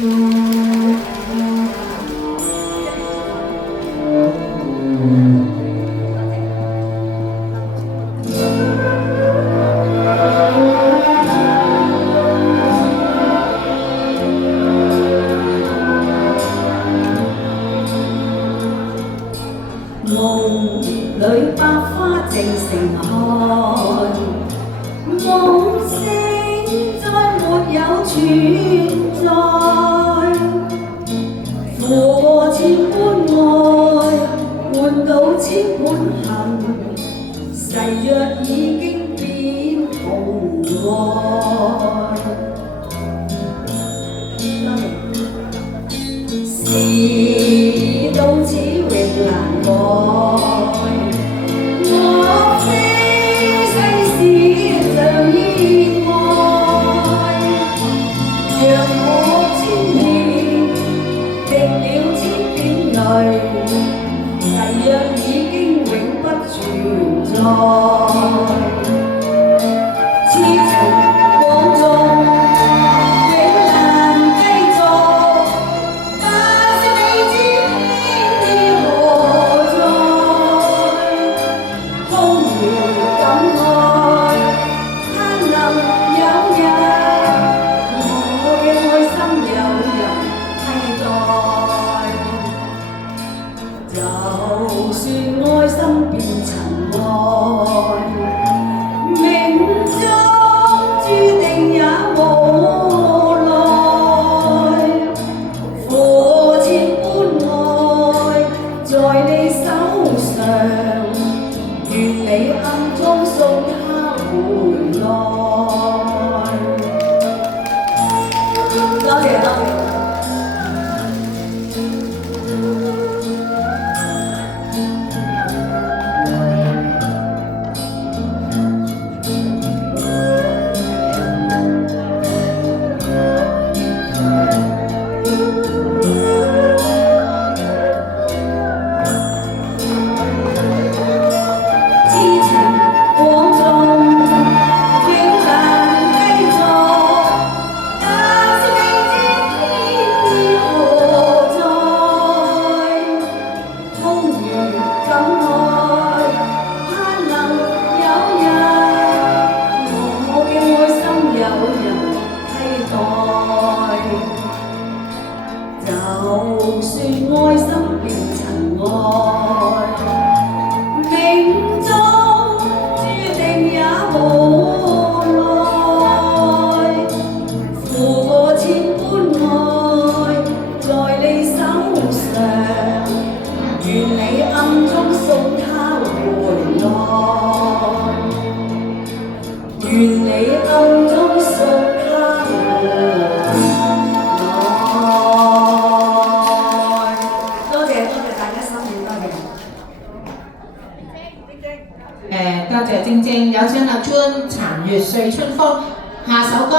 夢裏百花正盛開，夢醒再沒有存在，負過千般愛，換到千般恨，誓約已經變紅愛。事到此永難改，莫非世事像意外，讓我千年滴了千遍淚，誓約已經永不存在。就算愛心變塵埃，命中注定也無奈，負過千般愛在你手上，願你暗中送他回來。多謝多謝。就算愛心變塵埃，命中注定也無奈，負過千般愛在你手上，願你暗中送他回來，願你暗中送他回來。多謝晶晶，有請阿春殘月歲春風，下首歌。